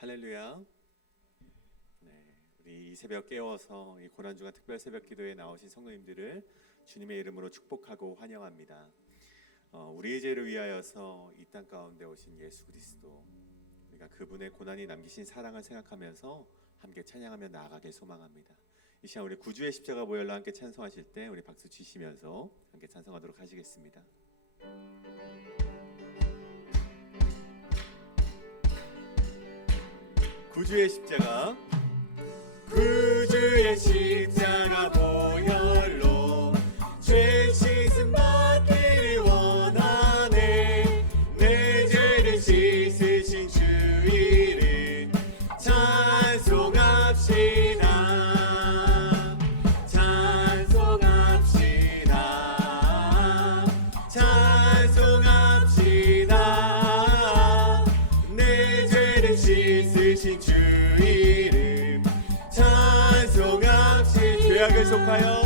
할렐루야. 우리 이 새벽 깨워서 이 고난주간 특별 새벽 기도에 나오신 성도님들을 주님의 이름으로 축복하고 환영합니다. 우리의 죄를 위하여서 이 땅 가운데 오신 예수 그리스도, 우리가 그분의 고난이 남기신 사랑을 생각하면서 함께 찬양하며 나아가길 소망합니다. 이 시간 우리 구주의 십자가 보혈로 함께 찬송하실 때 우리 박수 치시면서 함께 찬송하도록 하시겠습니다. 구주의 십자가, 구주의 십자가 보혈로 죄 씻음 받기를 원하네. 내 죄를 씻으신 주 이름 찬송합시다. 찬송합시다. 찬송합시다. 내 죄를 씻으신 주 이름 찬송합시다. 죄악을 속하여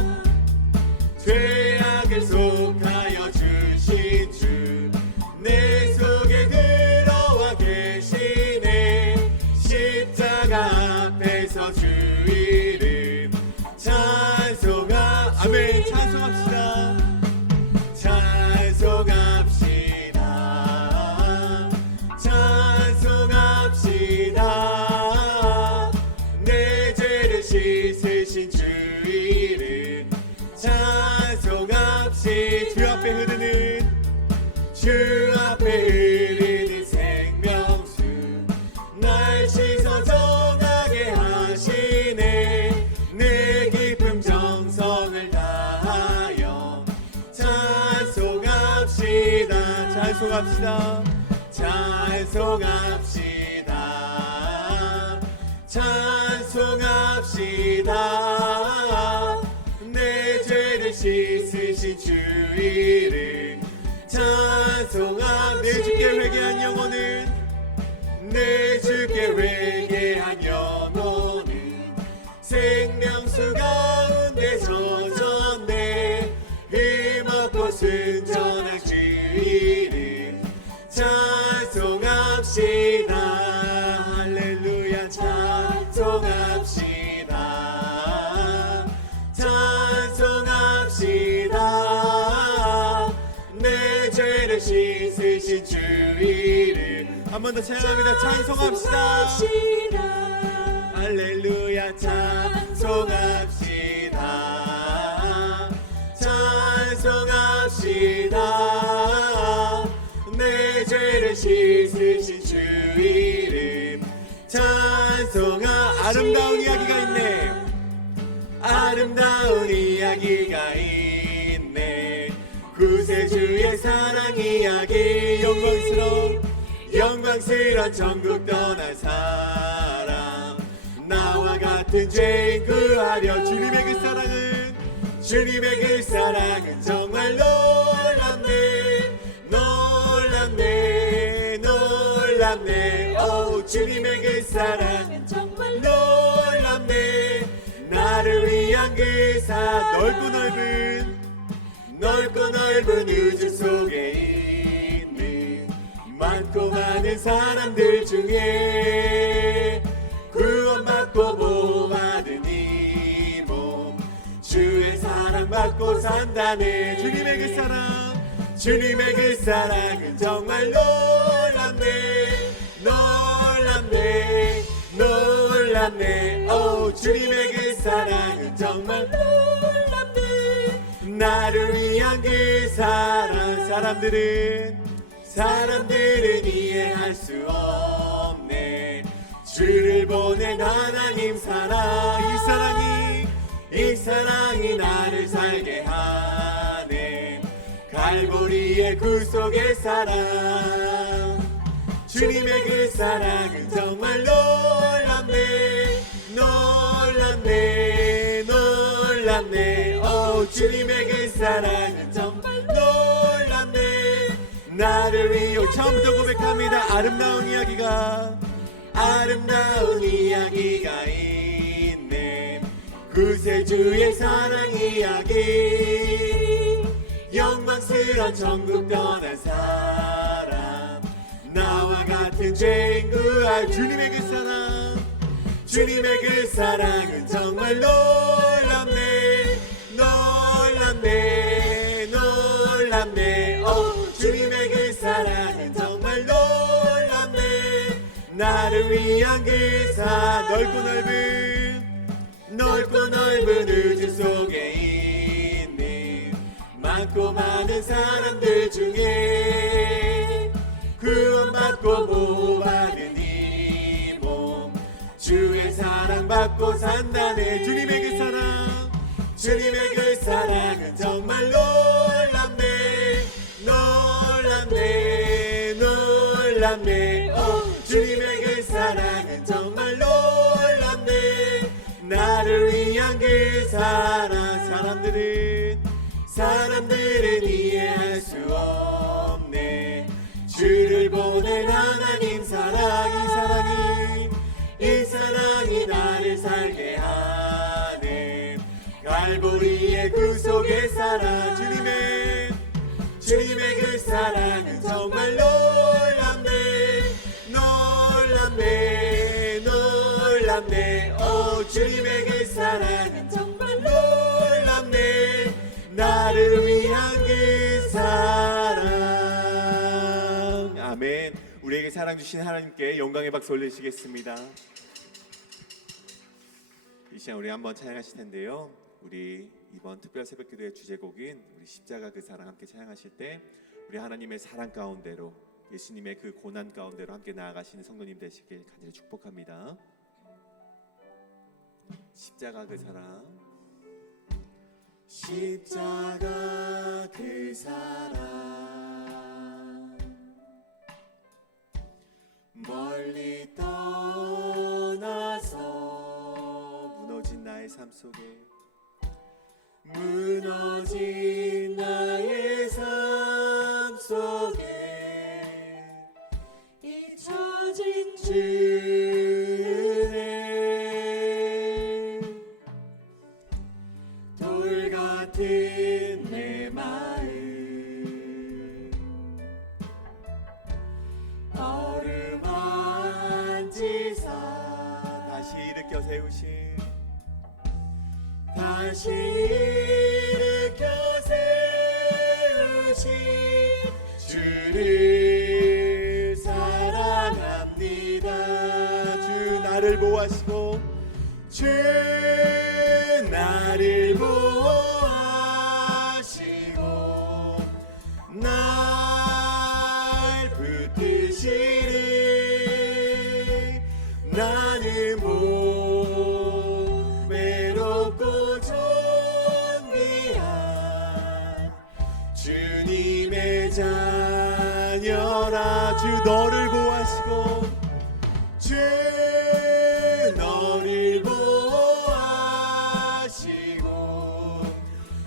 죄악을 속하여 주신 주 내 속에 들어와 계시네. 십자가 앞에서 주 이름 아멘. 찬송합시다. 찬송합시다. 찬송합시다. 내 죄를 씻으신 주 이름 찬송합시다. 주 앞에 흐르는 생명수 날 씻어 정하게 하시네. 내 깊은 정성을 다하여 찬송합시다. 찬송합시다. 찬송합시다. 찬송합시다. 내 죄를 씻으신 주 이름 찬송합시다. 내 주께 회개한 영혼은, 내 주께 회개한 영혼은 생명수 가운데 젖었네. 힘없고 순전한 주 이름 찬송합시다. 할렐루야. 찬송합시다. 찬송합시다. 내 죄를 씻으신 주 이름 한 번 더 찬양합니다. 찬송합시다. 할렐루야. 찬송합시다. 찬송합시다. 내 죄를 씻으신 주 이름 아름다운 이야기가 있네. 아름다운 이야기가 있네. 구세주의 사랑 이야기. 영광스러운 천국 떠난 사람, 나와 같은 죄인 구하려. 주님의 그 사랑은 정말 놀랍네. 오, 주님의 그 사랑은 정말 놀랍네. 나를 위한 그 사랑, 넓고 넓은 우주 속에 있는 많고 많은 사람들 중에 구원받고 보호받은 이 몸, 주의 사랑 받고 산다네. 주님의 그 사랑은 정말 놀랍네. 오, 주님의 그 사랑은 정말 놀랍네. 나를 위한 그 사랑, 사람들은 이해할 수 없네. 주를 보낸 하나님 사랑, 이 사랑이 나를 살게 하네. 갈보리의 구속의 사랑, 주님의 그 사랑은 정말 놀랍네. 오, 주님의 그 사랑은 정말 놀랍네. 나를 위해 처음부터 고백합니다. 아름다운 이야기가 있네. 구세주의 사랑 이야기. 영광스러운 천국 떠난 사람, 나와 같은 죄인 구할 주님의 그 사랑, 주님의 그 사랑은 정말 놀랍네, 놀랍네, 놀랍네. 주님의 그 사랑은 정말 놀랍네. 나를 위한 그 사랑, 넓고 넓은 우주 속에 있는 많고 많은 사람들 중에 구원받고 보호받은 이 몸, 주의 사랑받고 산다네. 주님의 그 사랑, 주님의 그 사랑은 정말 놀랍네, 놀랍네, 놀랍네. 주님의 그 사랑은 정말 놀랍네. 나를 위한 그 사랑, 사람들은 이해할 수 없네. 주를 보낸 하나님 사랑, 이 사랑이 나를 살게 하네. 갈보리의 구속의 사랑, 주님의 그 사랑은 정말 놀랍네, 놀랍네, 놀랍네. 주님의 그 사랑은 정말 놀랍네. 나를 위한 그 사랑. 아멘. 우리에게 사랑 주신 하나님께 영광의 박수 올리시겠습니다. 이 시간 우리 한번 찬양하실 텐데요, 우리 이번 특별 새벽기도의 주제곡인 우리 십자가 그 사랑 함께 찬양하실 때 우리 하나님의 사랑 가운데로, 예수님의 그 고난 가운데로 함께 나아가시는 성도님 되시길 간절히 축복합니다. 십자가 그 사랑, 십자가 그 사랑, 멀리 떠나서 무너진 나의 삶 속에, 무너진 나의 삶 속에 잊혀진 주네, 돌 같은 내 마음 어루만지사 다시 일으켜 세우신, 다시 일으켜 세우신 주를 사랑합니다. 주 나를 보호하시고, 주 나를 보호하시고 날 붙드시리. 나는 외롭고 존귀한 주님의 자녀라. 주 너를 보호하시고, 주 너를 보호하시고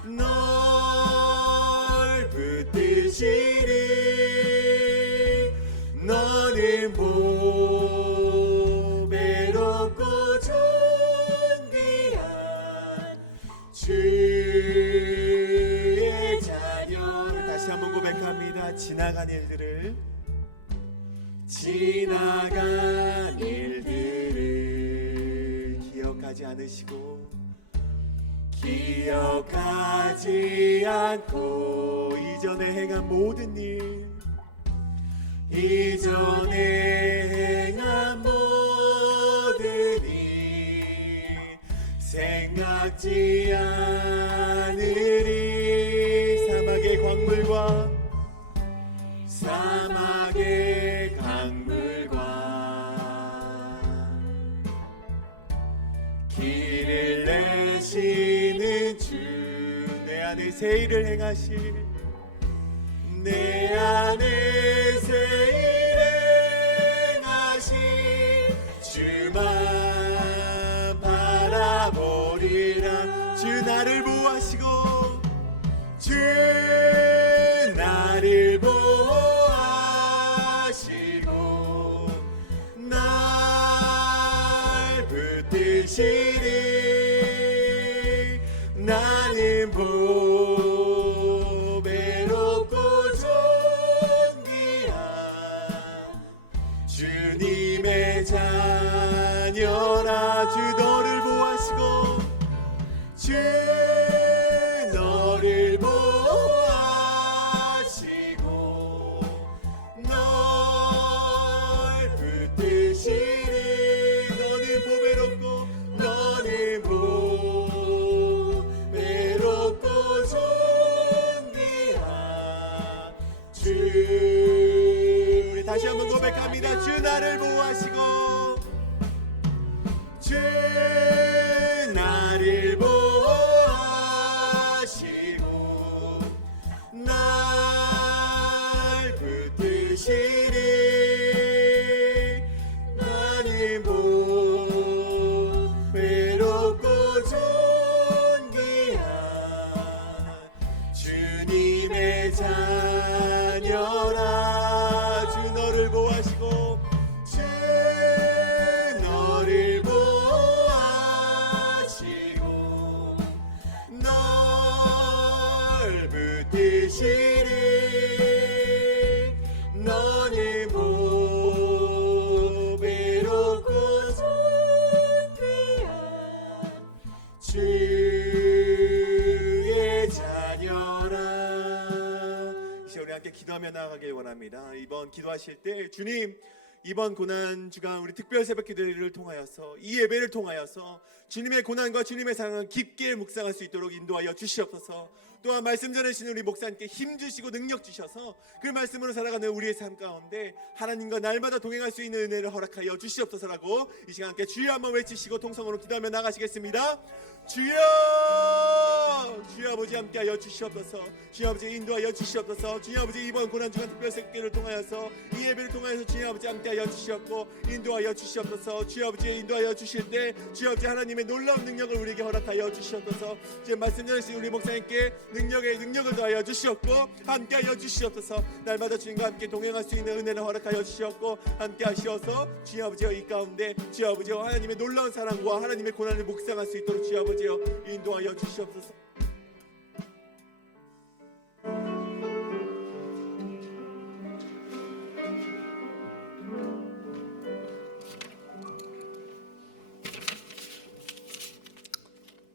널 붙드시리. 너는 외롭고 존귀한 주의 자녀를. 다시 한번 고백합니다. 지나간 일들을 기억하지 않으시고, 기억하지 않고 이전에 행한 모든 일, 이전에 행한 모든 일 생각지 않으리. 사막의 광물과 길을 내시는 주, 내 안에 새 일을 행하실, 내 안에 새 일을 행하실 주만 바라보리라. 주 나를 보호하시고, 주 나를 보호하시고 날 붙드시리. 나는 외롭고 존귀한 주 너를 보호하시고 널 붙드시리. 너는 보배롭고 너는 보배롭고 존귀한 주. 우리 다시 한번 고백합니다. 주 나를 보호하시고 주 나를 보호하시고 날 붙드시리. 나는 보배롭고 존귀한 주님의 자녀라. 주 너를 보호하시고 주 너를 보호하시고 널 붙드시리. 너는 보배롭고 존귀한 주의 자녀라. 이제 우리 함께 기도하며 나아가길 원합니다. 이번 기도하실 때 주님, 이번 고난 주간 우리 특별 새벽 기도를 통하여서 이 예배를 통하여서 주님의 고난과 주님의 사랑을 깊게 묵상할 수 있도록 인도하여 주시옵소서. 또한 말씀 전하시는 우리 목사님께 힘 주시고 능력 주셔서 그 말씀으로 살아가는 우리의 삶 가운데 하나님과 날마다 동행할 수 있는 은혜를 허락하여 주시옵소서라고 이 시간 함께 주여 한번 외치시고 통성으로 기도하며 나가시겠습니다. 주여, 주여 아버지 함께하여 주시옵소서. 주여 아버지 인도하여 주시옵소서. 주여 아버지 이번 고난주간 특별 새벽기를 통하여서 이 예배를 통하여서 주여 아버지 함께하여 주시옵고 인도하여 주시옵소서. 주여 아버지 인도하여 주실 때 주여 아버지 하나님의 놀라운 능력을 우리에게 허락하여 주시옵소서. 지금 말씀 전하신 우리 목사님께 능력을 더하여 주시옵고 함께하여 주시옵소서. 날마다 주님과 함께 동행할 수 있는 은혜를 허락하여 주시옵고 함께하시어서 주여 아버지여 이 가운데 주여 아버지여 하나님의 놀라운 사랑과 하나님의 고난을 묵상할 수 있도록 주여 아버지여 인도하여 주시옵소서.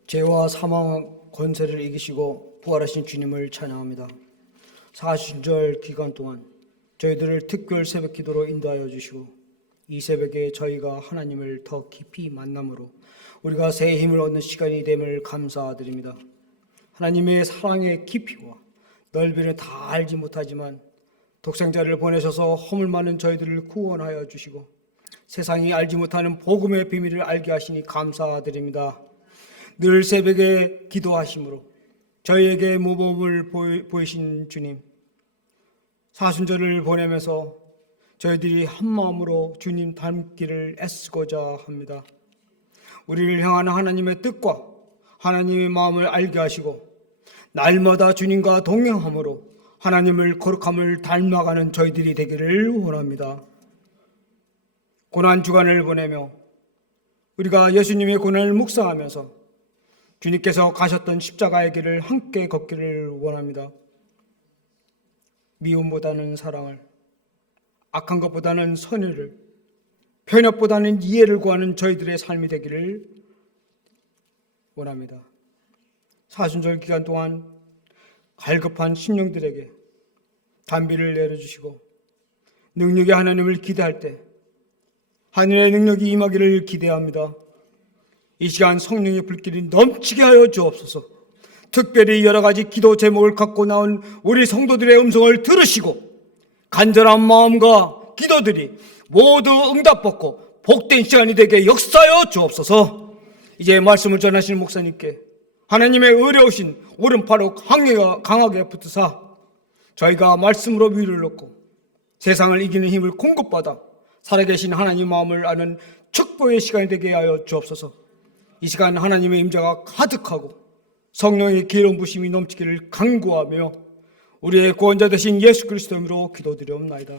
죄와 사망 권세를 이기시고 부활하신 주님을 찬양합니다. 사순절 기간 동안 저희들을 특별 새벽 기도로 인도하여 주시고 이 새벽에 저희가 하나님을 더 깊이 만남으로 우리가 새 힘을 얻는 시간이 됨을 감사드립니다. 하나님의 사랑의 깊이와 넓이는 다 알지 못하지만 독생자를 보내셔서 허물 많은 저희들을 구원하여 주시고 세상이 알지 못하는 복음의 비밀을 알게 하시니 감사드립니다. 늘 새벽에 기도하심으로 저희에게 모범을 보이신 주님, 사순절을 보내면서 저희들이 한마음으로 주님 닮기를 애쓰고자 합니다. 우리를 향하는 하나님의 뜻과 하나님의 마음을 알게 하시고 날마다 주님과 동행함으로 하나님을 거룩함을 닮아가는 저희들이 되기를 원합니다. 고난주간을 보내며 우리가 예수님의 고난을 묵상하면서 주님께서 가셨던 십자가의 길을 함께 걷기를 원합니다. 미움보다는 사랑을, 악한 것보다는 선의를, 편협보다는 이해를 구하는 저희들의 삶이 되기를 원합니다. 사순절 기간 동안 갈급한 심령들에게 단비를 내려주시고 능력의 하나님을 기대할 때 하늘의 능력이 임하기를 기대합니다. 이 시간 성령의 불길이 넘치게 하여 주옵소서. 특별히 여러 가지 기도 제목을 갖고 나온 우리 성도들의 음성을 들으시고 간절한 마음과 기도들이 모두 응답받고 복된 시간이 되게 역사하여 주옵소서. 이제 말씀을 전하시는 목사님께 하나님의 의로우신 오른팔을 강하게 붙으사 저희가 말씀으로 위를 얻고 세상을 이기는 힘을 공급받아 살아계신 하나님 마음을 아는 축복의 시간이 되게 하여 주옵소서. 이 시간 하나님의 임재가 가득하고 성령의 기름 부심이 넘치기를 간구하며 우리의 구원자 되신 예수 그리스도 이름으로 기도드리옵나이다.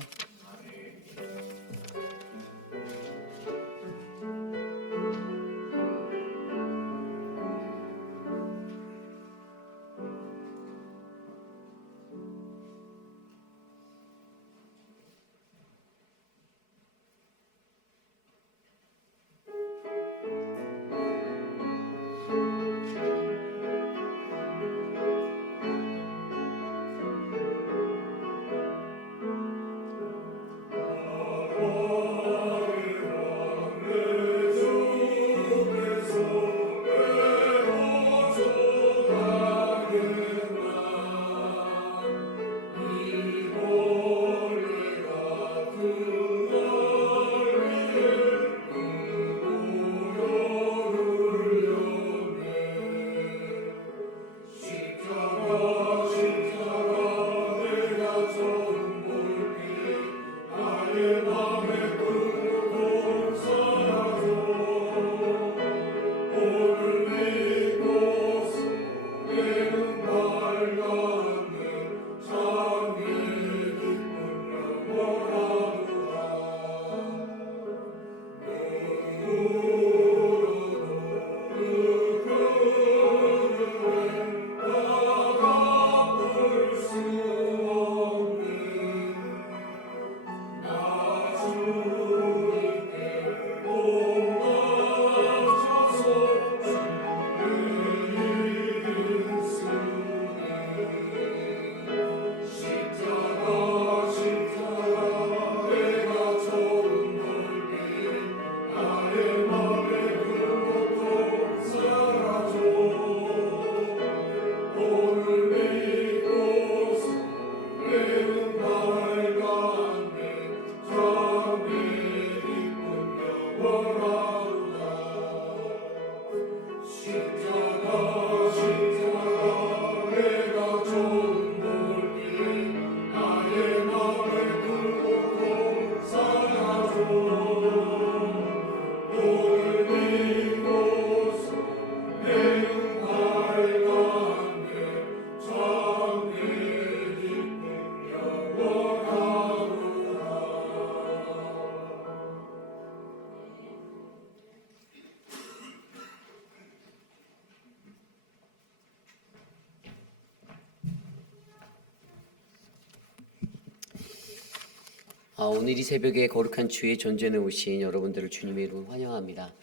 오늘 이 새벽에 거룩한 주의 존전에 오신 여러분들을 주님의 이름으로 환영합니다.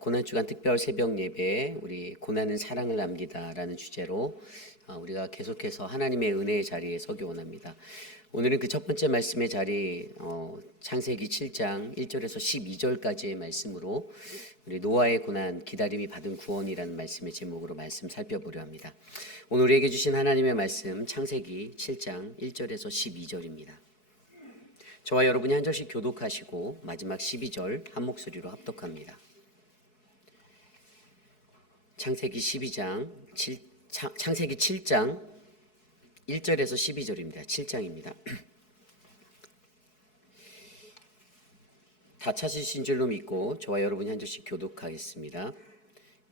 고난주간 특별 새벽 예배 우리 고난은 사랑을 남기다라는 주제로 우리가 계속해서 하나님의 은혜의 자리에 서기 원합니다. 오늘은 그 첫 번째 말씀의 자리 창세기 7장 1절에서 12절까지의 말씀으로 우리 노아의 고난 기다림이 받은 구원이라는 말씀의 제목으로 말씀 살펴보려 합니다. 오늘 우리에게 주신 하나님의 말씀 창세기 7장 1절에서 12절입니다. 저와 여러분이 한 절씩 교독하시고 마지막 12절 한 목소리로 합독합니다. 창세기 7장 1절에서 12절입니다. 7장입니다. 다 찾으신 줄로 믿고 저와 여러분이 한 절씩 교독하겠습니다.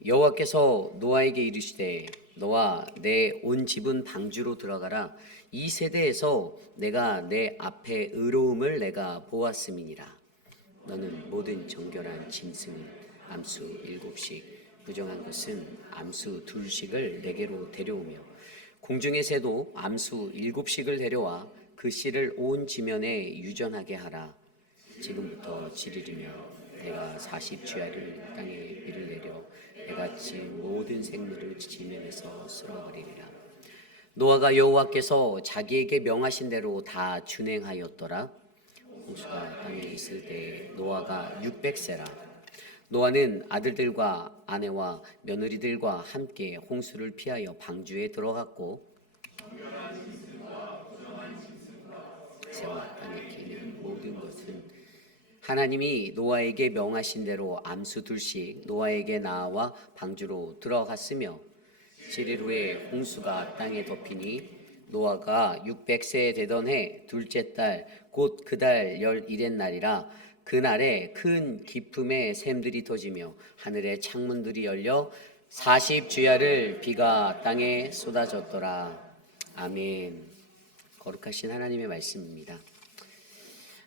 여호와께서 노아에게 이르시되 너와 내 온 집은 방주로 들어가라. 이 세대에서 내가 내 앞에 의로움을 내가 보았음이니라. 너는 모든 정결한 짐승은 암수 7씩 부정한 것은 암수 2씩을 내게로 데려오며 공중의 새도 암수 7씩을 데려와 그 씨를 온 지면에 유전하게 하라. 지금부터 7일이며 내가 40주야를 땅에 비를 내려 내같이 모든 생물을 지면에서 쓸어버리리라. 노아가 여호와께서 자기에게 명하신 대로 다 준행하였더라. 홍수가 땅에 있을 때 노아가 600세라. 노아는 아들들과 아내와 며느리들과 함께 홍수를 피하여 방주에 들어갔고 새와 땅에 기는 모든 것은 하나님이 노아에게 명하신 대로 암수 2씩 노아에게 나와 방주로 들어갔으며 7일 후에 홍수가 땅에 덮이니 노아가 600세 되던 해 둘째 달 곧 그 달 11의 날이라. 그날에 큰 기품의 샘들이 터지며 하늘의 창문들이 열려 40주야를 비가 땅에 쏟아졌더라. 아멘. 거룩하신 하나님의 말씀입니다.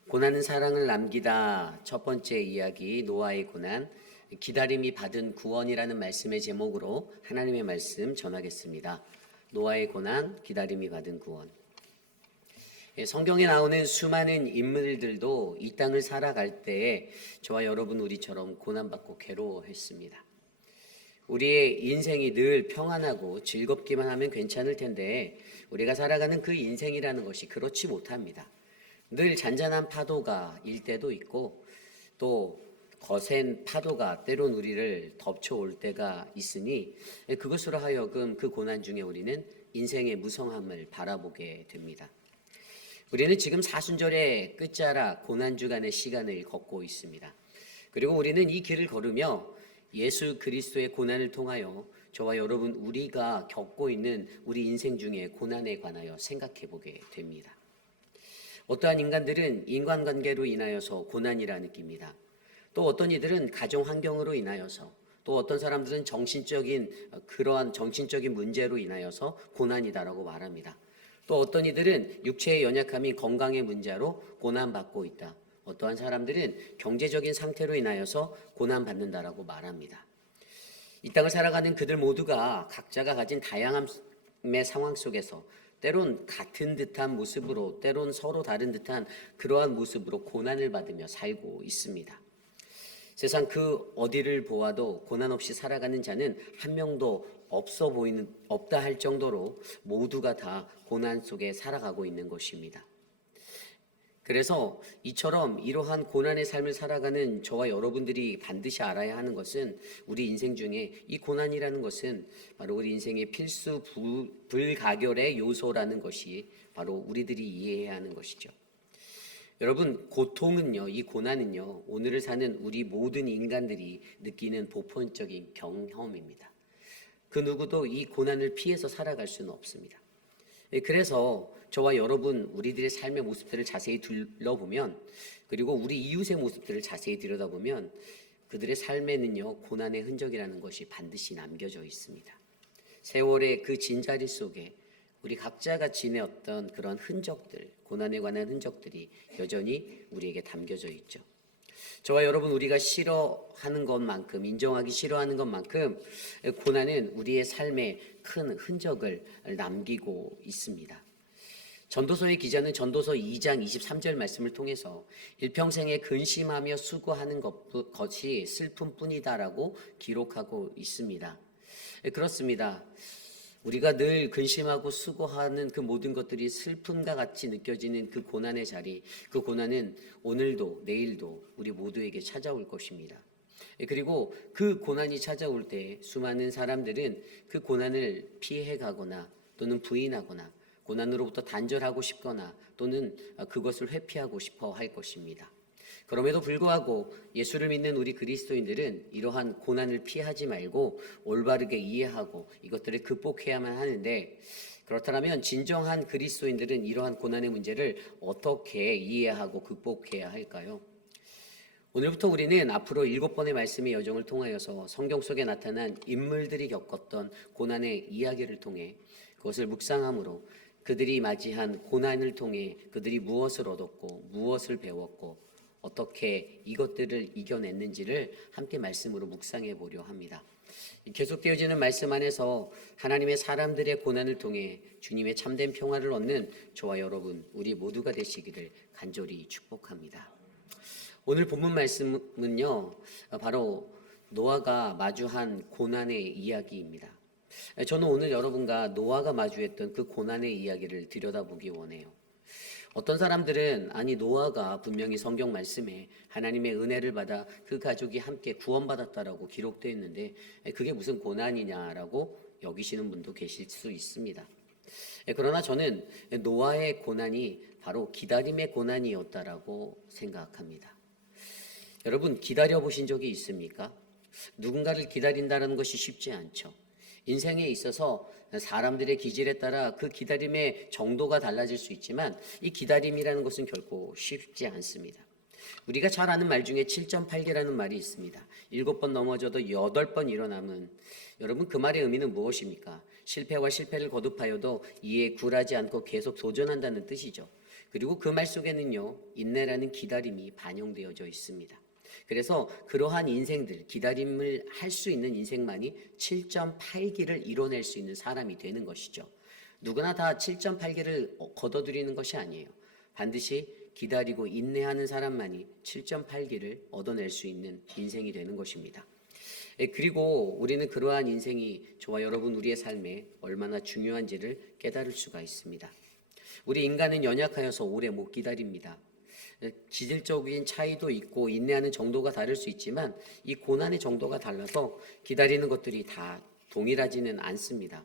고난은 사랑을 남기다. 첫 번째 이야기 노아의 고난, 기다림이 받은 구원이라는 말씀의 제목으로 하나님의 말씀 전하겠습니다. 노아의 고난, 기다림이 받은 구원. 성경에 나오는 수많은 인물들도 이 땅을 살아갈 때에 저와 여러분 우리처럼 고난받고 괴로워했습니다. 우리의 인생이 늘 평안하고 즐겁기만 하면 괜찮을 텐데 우리가 살아가는 그 인생이라는 것이 그렇지 못합니다. 늘 잔잔한 파도가 일 때도 있고 또 거센 파도가 때론 우리를 덮쳐올 때가 있으니 그것으로 하여금 그 고난 중에 우리는 인생의 무성함을 바라보게 됩니다. 우리는 지금 사순절의 끝자락 고난주간의 시간을 걷고 있습니다. 그리고 우리는 이 길을 걸으며 예수 그리스도의 고난을 통하여 저와 여러분 우리가 겪고 있는 우리 인생 중에 고난에 관하여 생각해 보게 됩니다. 어떠한 인간들은 인간관계로 인하여서 고난이라 느낍니다. 또 어떤 이들은 가정 환경으로 인하여서 또 어떤 사람들은 그러한 정신적인 문제로 인하여서 고난이다라고 말합니다. 또 어떤 이들은 육체의 연약함이 건강의 문제로 고난받고 있다. 어떠한 사람들은 경제적인 상태로 인하여서 고난받는다라고 말합니다. 이 땅을 살아가는 그들 모두가 각자가 가진 다양함의 상황 속에서 때론 같은 듯한 모습으로, 때론 서로 다른 듯한 그러한 모습으로 고난을 받으며 살고 있습니다. 세상 그 어디를 보아도 고난 없이 살아가는 자는 한 명도 없다 할 정도로 모두가 다 고난 속에 살아가고 있는 것입니다. 그래서 이처럼 이러한 고난의 삶을 살아가는 저와 여러분들이 반드시 알아야 하는 것은 우리 인생 중에 이 고난이라는 것은 바로 우리 인생의 필수 불가결의 요소라는 것이 바로 우리들이 이해해야 하는 것이죠. 여러분, 고통은요, 이 고난은요, 오늘을 사는 우리 모든 인간들이 느끼는 보편적인 경험입니다. 그 누구도 이 고난을 피해서 살아갈 수는 없습니다. 그래서 저와 여러분, 우리들의 삶의 모습들을 자세히 둘러보면, 그리고 우리 이웃의 모습들을 자세히 들여다보면 그들의 삶에는요, 고난의 흔적이라는 것이 반드시 남겨져 있습니다. 세월의 그 진자리 속에 우리 각자가 지내었던 그런 흔적들, 고난에 관한 흔적들이 여전히 우리에게 담겨져 있죠. 저와 여러분, 우리가 싫어하는 것만큼, 인정하기 싫어하는 것만큼 고난은 우리의 삶에 큰 흔적을 남기고 있습니다. 전도서의 기자는 전도서 2장 23절 말씀을 통해서 일평생에 근심하며 수고하는 것이 슬픔뿐이다라고 기록하고 있습니다. 그렇습니다. 우리가 늘 근심하고 수고하는 그 모든 것들이 슬픔과 같이 느껴지는 그 고난의 자리, 그 고난은 오늘도 내일도 우리 모두에게 찾아올 것입니다. 그리고 그 고난이 찾아올 때 수많은 사람들은 그 고난을 피해가거나 또는 부인하거나 고난으로부터 단절하고 싶거나 또는 그것을 회피하고 싶어 할 것입니다. 그럼에도 불구하고 예수를 믿는 우리 그리스도인들은 이러한 고난을 피하지 말고 올바르게 이해하고 이것들을 극복해야만 하는데, 그렇다면 진정한 그리스도인들은 이러한 고난의 문제를 어떻게 이해하고 극복해야 할까요? 오늘부터 우리는 앞으로 7번의 말씀의 여정을 통하여서 성경 속에 나타난 인물들이 겪었던 고난의 이야기를 통해 그것을 묵상함으로 그들이 맞이한 고난을 통해 그들이 무엇을 얻었고 무엇을 배웠고 어떻게 이것들을 이겨냈는지를 함께 말씀으로 묵상해 보려 합니다. 계속되어지는 말씀 안에서 하나님의 사람들의 고난을 통해 주님의 참된 평화를 얻는 저와 여러분, 우리 모두가 되시기를 간절히 축복합니다. 오늘 본문 말씀은요, 바로 노아가 마주한 고난의 이야기입니다. 저는 오늘 여러분과 노아가 마주했던 그 고난의 이야기를 들여다보기 원해요. 어떤 사람들은 아니 노아가 분명히 성경 말씀에 하나님의 은혜를 받아 그 가족이 함께 구원받았다라고 기록되어 있는데 그게 무슨 고난이냐라고 여기시는 분도 계실 수 있습니다. 그러나 저는 노아의 고난이 바로 기다림의 고난이었다라고 생각합니다. 여러분, 기다려보신 적이 있습니까? 누군가를 기다린다는 것이 쉽지 않죠. 인생에 있어서 사람들의 기질에 따라 그 기다림의 정도가 달라질 수 있지만 이 기다림이라는 것은 결코 쉽지 않습니다. 우리가 잘 아는 말 중에 7.8개라는 말이 있습니다. 7번 넘어져도 8번 일어남은, 여러분 그 말의 의미는 무엇입니까? 실패와 실패를 거듭하여도 이에 굴하지 않고 계속 도전한다는 뜻이죠. 그리고 그 말 속에는요, 인내라는 기다림이 반영되어져 있습니다. 그래서 그러한 인생들, 기다림을 할 수 있는 인생만이 7.8기를 이뤄낼 수 있는 사람이 되는 것이죠. 누구나 다 7.8기를 거둬들이는 것이 아니에요. 반드시 기다리고 인내하는 사람만이 7.8기를 얻어낼 수 있는 인생이 되는 것입니다. 그리고 우리는 그러한 인생이 저와 여러분 우리의 삶에 얼마나 중요한지를 깨달을 수가 있습니다. 우리 인간은 연약하여서 오래 못 기다립니다. 기질적인 차이도 있고 인내하는 정도가 다를 수 있지만 이 고난의 정도가 달라서 기다리는 것들이 다 동일하지는 않습니다.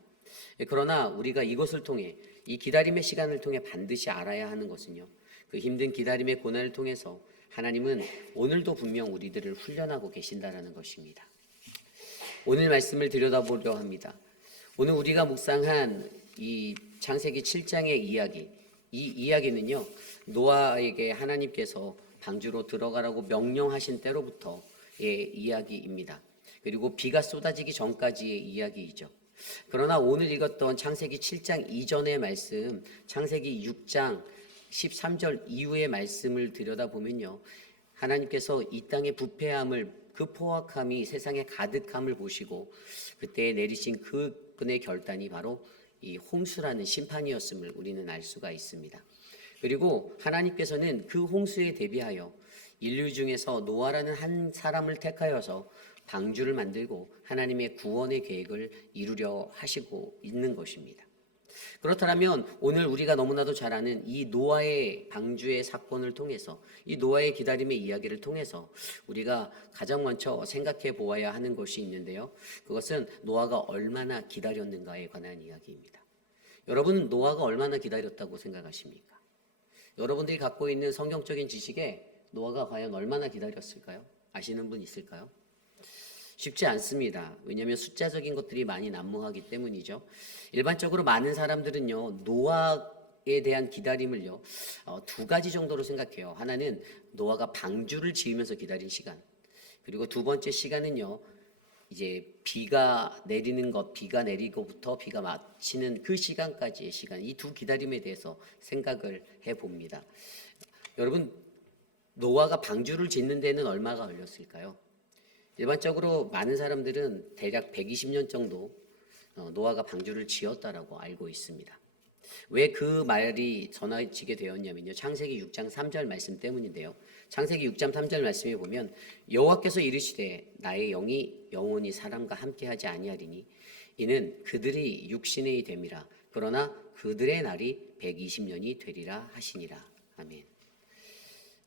그러나 우리가 이것을 통해, 이 기다림의 시간을 통해 반드시 알아야 하는 것은요, 그 힘든 기다림의 고난을 통해서 하나님은 오늘도 분명 우리들을 훈련하고 계신다라는 것입니다. 오늘 말씀을 들여다보려 합니다. 오늘 우리가 묵상한 이 창세기 7장의 이야기, 이 이야기는요, 노아에게 하나님께서 방주로 들어가라고 명령하신 때로부터의 이야기입니다. 그리고 비가 쏟아지기 전까지의 이야기이죠. 그러나 오늘 읽었던 창세기 7장 이전의 말씀, 창세기 6장 13절 이후의 말씀을 들여다보면요, 하나님께서 이 땅의 부패함을, 그 포악함이 세상에 가득함을 보시고 그때 내리신 그분의 결단이 바로 이 홍수라는 심판이었음을 우리는 알 수가 있습니다. 그리고 하나님께서는 그 홍수에 대비하여 인류 중에서 노아라는 한 사람을 택하여서 방주를 만들고 하나님의 구원의 계획을 이루려 하시고 있는 것입니다. 그렇다면 오늘 우리가 너무나도 잘 아는 이 노아의 방주의 사건을 통해서, 이 노아의 기다림의 이야기를 통해서 우리가 가장 먼저 생각해 보아야 하는 것이 있는데요, 그것은 노아가 얼마나 기다렸는가에 관한 이야기입니다. 여러분은 노아가 얼마나 기다렸다고 생각하십니까? 여러분들이 갖고 있는 성경적인 지식에 노아가 과연 얼마나 기다렸을까요? 아시는 분 있을까요? 쉽지 않습니다. 왜냐하면 숫자적인 것들이 많이 난무하기 때문이죠. 일반적으로 많은 사람들은요, 노아에 대한 기다림을요, 두 가지 정도로 생각해요. 하나는 노아가 방주를 지으면서 기다린 시간, 그리고 두 번째 시간은요, 이제 비가 내리는 것, 비가 내리고부터 비가 마치는 그 시간까지의 시간, 이 두 기다림에 대해서 생각을 해봅니다. 여러분, 노아가 방주를 짓는 데는 얼마가 걸렸을까요? 일반적으로 많은 사람들은 대략 120년 정도 노아가 방주를 지었다라고 알고 있습니다. 왜 그 말이 전해지게 되었냐면요, 창세기 6장 3절 말씀 때문인데요. 창세기 6장 3절 말씀에 보면 여호와께서 이르시되 나의 영이 영원히 사람과 함께하지 아니하리니 이는 그들이 육신의 됨이라 그러나 그들의 날이 120년이 되리라 하시니라. 아멘.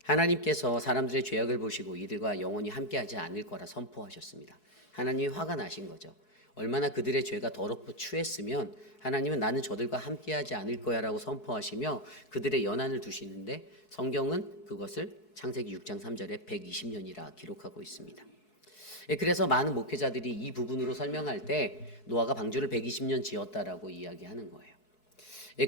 하나님께서 사람들의 죄악을 보시고 이들과 영원히 함께하지 않을 거라 선포하셨습니다. 하나님이 화가 나신 거죠. 얼마나 그들의 죄가 더럽고 추했으면 하나님은 나는 저들과 함께하지 않을 거야 라고 선포하시며 그들의 연한을 두시는데, 성경은 그것을 창세기 6장 3절에 120년이라 기록하고 있습니다. 그래서 많은 목회자들이 이 부분으로 설명할 때 노아가 방주를 120년 지었다라고 이야기하는 거예요.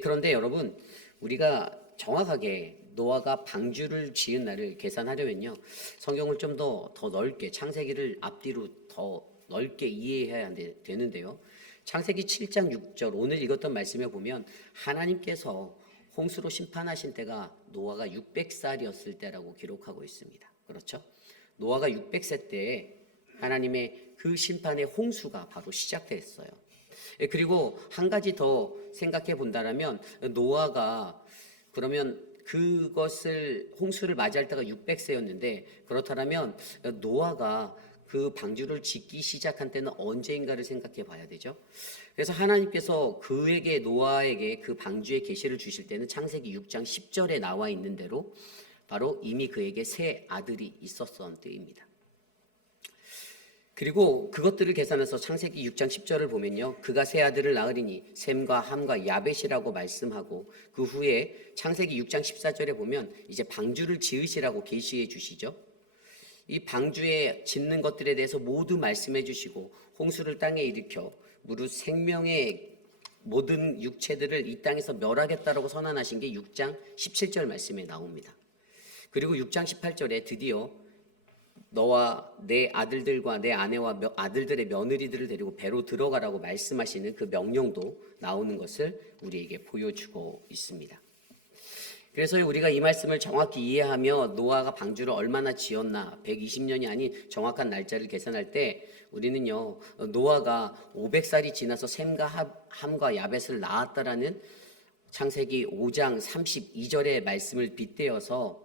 그런데 여러분, 우리가 정확하게 노아가 방주를 지은 날을 계산하려면요, 성경을 좀 더 넓게, 창세기를 앞뒤로 더 넓게 이해해야 되는데요, 창세기 7장 6절 오늘 읽었던 말씀에 보면 하나님께서 홍수로 심판하신 때가 노아가 600살이었을 때라고 기록하고 있습니다. 그렇죠? 노아가 600세 때에 하나님의 그 심판의 홍수가 바로 시작됐어요. 그리고 한 가지 더 생각해 본다면, 노아가 그러면 그것을 홍수를 맞이할 때가 600세였는데 그렇다면 노아가 그 방주를 짓기 시작한 때는 언제인가를 생각해 봐야 되죠. 그래서 하나님께서 그에게, 노아에게 그 방주의 계시를 주실 때는 창세기 6장 10절에 나와 있는 대로 바로 이미 그에게 세 아들이 있었던 때입니다. 그리고 그것들을 계산해서 창세기 6장 10절을 보면요, 그가 세 아들을 낳으리니 셈과 함과 야벳이라고 말씀하고, 그 후에 창세기 6장 14절에 보면 이제 방주를 지으시라고 계시해 주시죠. 이 방주에 짓는 것들에 대해서 모두 말씀해 주시고 홍수를 땅에 일으켜 무릇 생명의 모든 육체들을 이 땅에서 멸하겠다라고 선언하신 게 6장 17절 말씀에 나옵니다. 그리고 6장 18절에 드디어 너와 내 아들들과 내 아내와 아들들의 며느리들을 데리고 배로 들어가라고 말씀하시는 그 명령도 나오는 것을 우리에게 보여주고 있습니다. 그래서 우리가 이 말씀을 정확히 이해하며 노아가 방주를 얼마나 지었나, 120년이 아닌 정확한 날짜를 계산할 때 우리는요, 노아가 500살이 지나서 셈과 함과 야벳을 낳았다라는 창세기 5장 32절의 말씀을 빗대어서,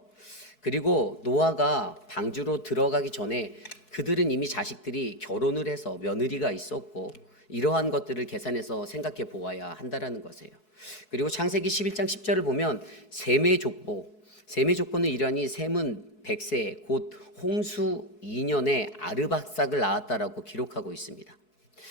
그리고 노아가 방주로 들어가기 전에 그들은 이미 자식들이 결혼을 해서 며느리가 있었고 이러한 것들을 계산해서 생각해 보아야 한다라는 것이에요. 그리고 창세기 11장 10절을 보면 셈의 족보는 이러하니 셈은 100세 곧 홍수 2년에 아르박삭을 낳았다라고 기록하고 있습니다.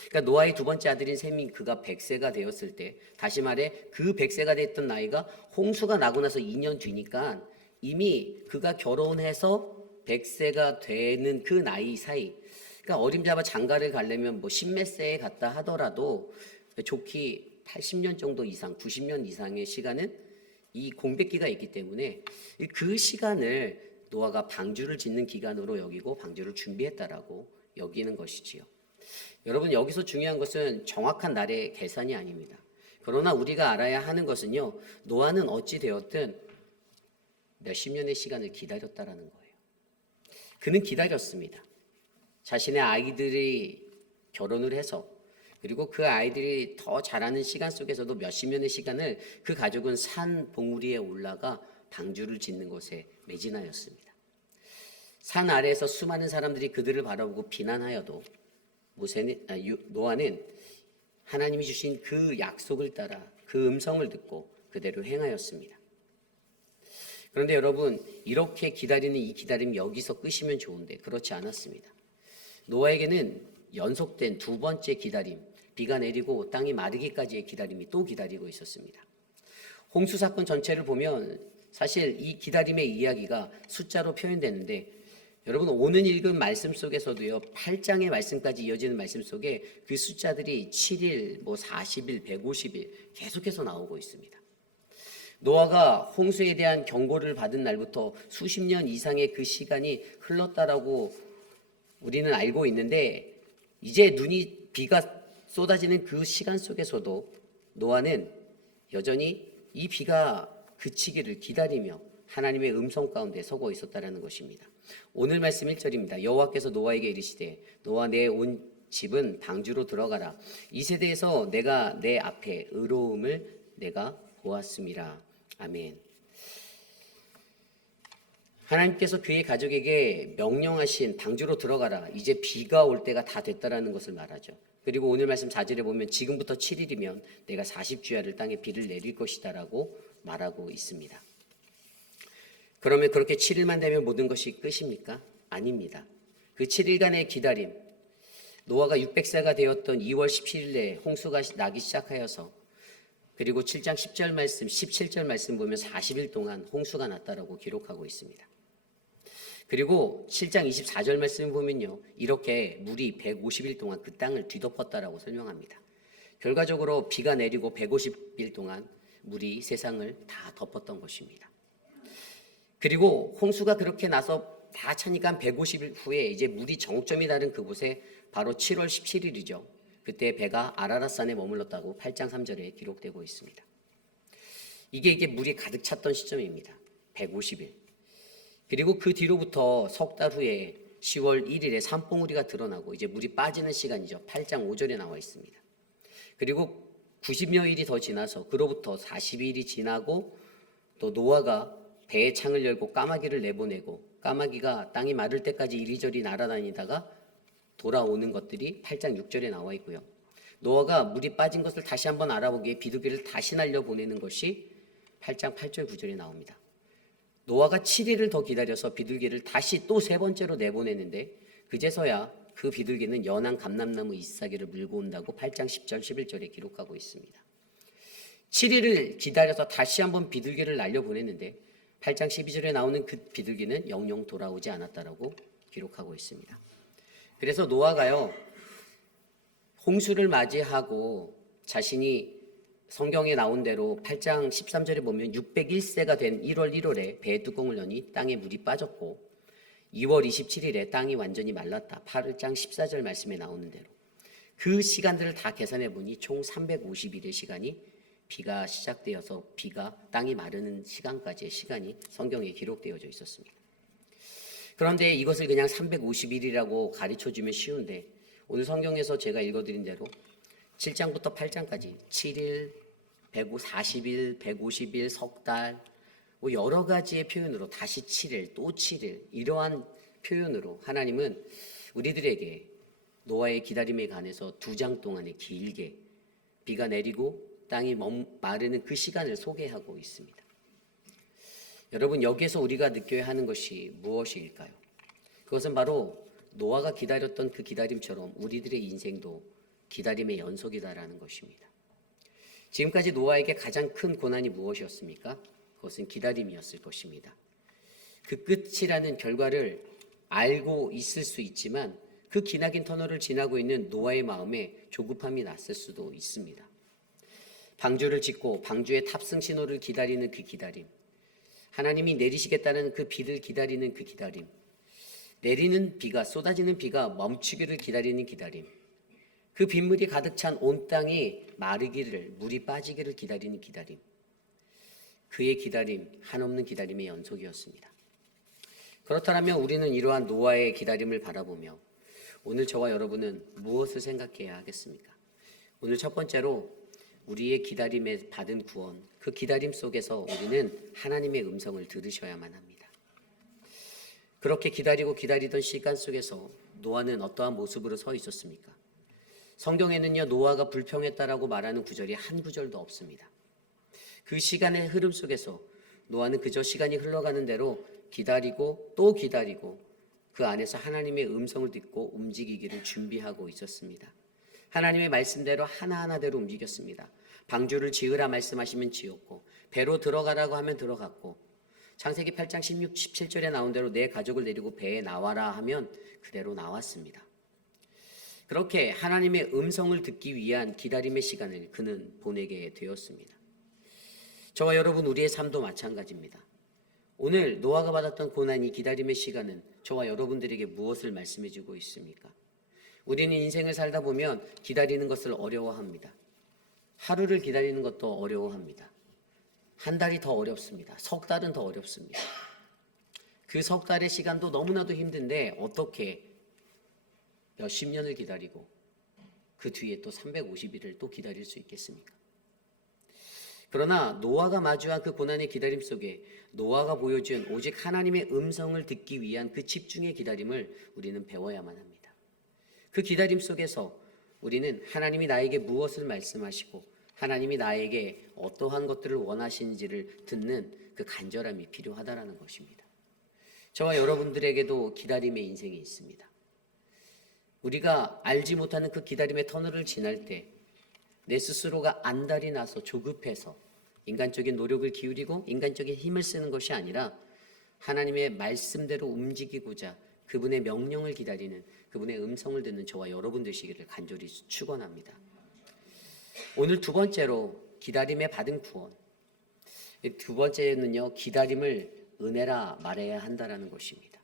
그러니까 노아의 두 번째 아들인 셈이 그가 100세가 되었을 때, 다시 말해 그 100세가 됐던 나이가 홍수가 나고 나서 2년 뒤니까 이미 그가 결혼해서 100세가 되는 그 나이 사이, 그러니까 어림잡아 장가를 가려면 뭐 10몇 세에 갔다 하더라도 좋기 80년 정도 이상, 90년 이상의 시간은 이 공백기가 있기 때문에 그 시간을 노아가 방주를 짓는 기간으로 여기고 방주를 준비했다라고 여기는 것이지요. 여러분, 여기서 중요한 것은 정확한 날의 계산이 아닙니다. 그러나 우리가 알아야 하는 것은요, 노아는 어찌 되었든 몇십 년의 시간을 기다렸다라는 거예요. 그는 기다렸습니다. 자신의 아이들이 결혼을 해서, 그리고 그 아이들이 더 자라는 시간 속에서도 몇십 년의 시간을 그 가족은 산 봉우리에 올라가 방주를 짓는 것에 매진하였습니다. 산 아래에서 수많은 사람들이 그들을 바라보고 비난하여도 노아는 하나님이 주신 그 약속을 따라 그 음성을 듣고 그대로 행하였습니다. 그런데 여러분, 이렇게 기다리는 이 기다림이 여기서 끝이면 좋은데 그렇지 않았습니다. 노아에게는 연속된 두 번째 기다림, 비가 내리고 땅이 마르기까지의 기다림이 또 기다리고 있었습니다. 홍수 사건 전체를 보면 사실 이 기다림의 이야기가 숫자로 표현되는데, 여러분 오늘 읽은 말씀 속에서도요, 8장의 말씀까지 이어지는 말씀 속에 그 숫자들이 7일, 40일, 150일 계속해서 나오고 있습니다. 노아가 홍수에 대한 경고를 받은 날부터 수십 년 이상의 그 시간이 흘렀다라고 우리는 알고 있는데, 이제 비가 쏟아지는 그 시간 속에서도 노아는 여전히 이 비가 그치기를 기다리며 하나님의 음성 가운데 서고 있었다라는 것입니다. 오늘 말씀 1절입니다. 여호와께서 노아에게 이르시되 노아 내 온 집은 방주로 들어가라. 이 세대에서 내가 내 앞에 의로움을 내가 보았음이라. 아멘. 하나님께서 그의 가족에게 명령하신 방주로 들어가라. 이제 비가 올 때가 다 됐다라는 것을 말하죠. 그리고 오늘 말씀 4절에 보면 지금부터 7일이면 내가 40주야를 땅에 비를 내릴 것이다라고 말하고 있습니다. 그러면 그렇게 7일만 되면 모든 것이 끝입니까? 아닙니다. 그 7일간의 기다림, 노아가 600세가 되었던 2월 17일에 홍수가 나기 시작하여서, 그리고 7장 10절 말씀, 17절 말씀 보면 40일 동안 홍수가 났다라고 기록하고 있습니다. 그리고 7장 24절 말씀 보면요, 이렇게 물이 150일 동안 그 땅을 뒤덮었다라고 설명합니다. 결과적으로 비가 내리고 150일 동안 물이 세상을 다 덮었던 것입니다. 그리고 홍수가 그렇게 나서 다 차니까 150일 후에 이제 물이 정점이 다른 그곳에 바로 7월 17일이죠. 그때 배가 아라랏산에 머물렀다고 8장 3절에 기록되고 있습니다. 이게 물이 가득 찼던 시점입니다. 150일. 그리고 그 뒤로부터 석 달 후에 10월 1일에 산봉우리가 드러나고 이제 물이 빠지는 시간이죠. 8장 5절에 나와 있습니다. 그리고 90여일이 더 지나서 그로부터 40일이 지나고 또 노아가 배의 창을 열고 까마귀를 내보내고 까마귀가 땅이 마를 때까지 이리저리 날아다니다가 돌아오는 것들이 8장 6절에 나와 있고요. 노아가 물이 빠진 것을 다시 한번 알아보기에 비둘기를 다시 날려보내는 것이 8장 8절 9절에 나옵니다. 노아가 7일을 더 기다려서 비둘기를 다시 또 세 번째로 내보내는데 그제서야 그 비둘기는 연한 감람나무 잎사귀를 물고 온다고 8장 10절 11절에 기록하고 있습니다. 7일을 기다려서 다시 한번 비둘기를 날려보내는데 8장 12절에 나오는 그 비둘기는 영영 돌아오지 않았다라고 기록하고 있습니다. 그래서 노아가요, 홍수를 맞이하고 자신이 성경에 나온 대로 8장 13절에 보면 601세가 된 1월 1월에 배의 뚜껑을 여니 땅에 물이 빠졌고 2월 27일에 땅이 완전히 말랐다. 8장 14절 말씀에 나오는 대로 그 시간들을 다 계산해 보니 총 350일의 시간이 비가 시작되어서 비가 땅이 마르는 시간까지의 시간이 성경에 기록되어져 있었습니다. 그런데 이것을 그냥 350일이라고 가르쳐주면 쉬운데 오늘 성경에서 제가 읽어드린 대로 7장부터 8장까지 7일, 140일, 150일, 석 달, 여러 가지의 표현으로 다시 7일, 또 7일 이러한 표현으로 하나님은 우리들에게 노아의 기다림에 관해서 2장 동안에 길게 비가 내리고 땅이 마르는 그 시간을 소개하고 있습니다. 여러분, 여기에서 우리가 느껴야 하는 것이 무엇일까요? 그것은 바로 노아가 기다렸던 그 기다림처럼 우리들의 인생도 기다림의 연속이다라는 것입니다. 지금까지 노아에게 가장 큰 고난이 무엇이었습니까? 그것은 기다림이었을 것입니다. 그 끝이라는 결과를 알고 있을 수 있지만 그 기나긴 터널을 지나고 있는 노아의 마음에 조급함이 났을 수도 있습니다. 방주를 짓고 방주의 탑승 신호를 기다리는 그 기다림, 하나님이 내리시겠다는 그 비를 기다리는 그 기다림, 내리는 비가, 쏟아지는 비가 멈추기를 기다리는 기다림. 그 빗물이 가득 찬 온 땅이 마르기를, 물이 빠지기를 기다리는 기다림. 그의 기다림, 한없는 기다림의 연속이었습니다. 그렇다면 우리는 이러한 노아의 기다림을 바라보며 오늘 저와 여러분은 무엇을 생각해야 하겠습니까? 오늘 첫 번째로 우리의 기다림에 받은 구원, 그 기다림 속에서 우리는 하나님의 음성을 들으셔야만 합니다. 그렇게 기다리고 기다리던 시간 속에서 노아는 어떠한 모습으로 서 있었습니까? 성경에는요, 노아가 불평했다라고 말하는 구절이 한 구절도 없습니다. 그 시간의 흐름 속에서 노아는 그저 시간이 흘러가는 대로 기다리고 또 기다리고 그 안에서 하나님의 음성을 듣고 움직이기를 준비하고 있었습니다. 하나님의 말씀대로 하나하나대로 움직였습니다. 방주를 지으라 말씀하시면 지었고, 배로 들어가라고 하면 들어갔고, 창세기 8장 16, 17절에 나온 대로 내 가족을 데리고 배에 나와라 하면 그대로 나왔습니다. 그렇게 하나님의 음성을 듣기 위한 기다림의 시간을 그는 보내게 되었습니다. 저와 여러분, 우리의 삶도 마찬가지입니다. 오늘 노아가 받았던 고난이 기다림의 시간은 저와 여러분들에게 무엇을 말씀해주고 있습니까? 우리는 인생을 살다 보면 기다리는 것을 어려워합니다. 하루를 기다리는 것도 어려워합니다. 한 달이 더 어렵습니다. 석 달은 더 어렵습니다. 그 석 달의 시간도 너무나도 힘든데 어떻게 몇십 년을 기다리고 그 뒤에 또 350일을 또 기다릴 수 있겠습니까? 그러나 노아가 마주한 그 고난의 기다림 속에 노아가 보여준 오직 하나님의 음성을 듣기 위한 그 집중의 기다림을 우리는 배워야만 합니다. 그 기다림 속에서 우리는 하나님이 나에게 무엇을 말씀하시고 하나님이 나에게 어떠한 것들을 원하시는지를 듣는 그 간절함이 필요하다라는 것입니다. 저와 여러분들에게도 기다림의 인생이 있습니다. 우리가 알지 못하는 그 기다림의 터널을 지날 때 내 스스로가 안달이 나서 조급해서 인간적인 노력을 기울이고 인간적인 힘을 쓰는 것이 아니라 하나님의 말씀대로 움직이고자 그분의 명령을 기다리는, 그분의 음성을 듣는 저와 여러분 되시기를 간절히 축원합니다. 오늘 두 번째로 기다림에 받은 구원. 두 번째는요, 기다림을 은혜라 말해야 한다라는 것입니다.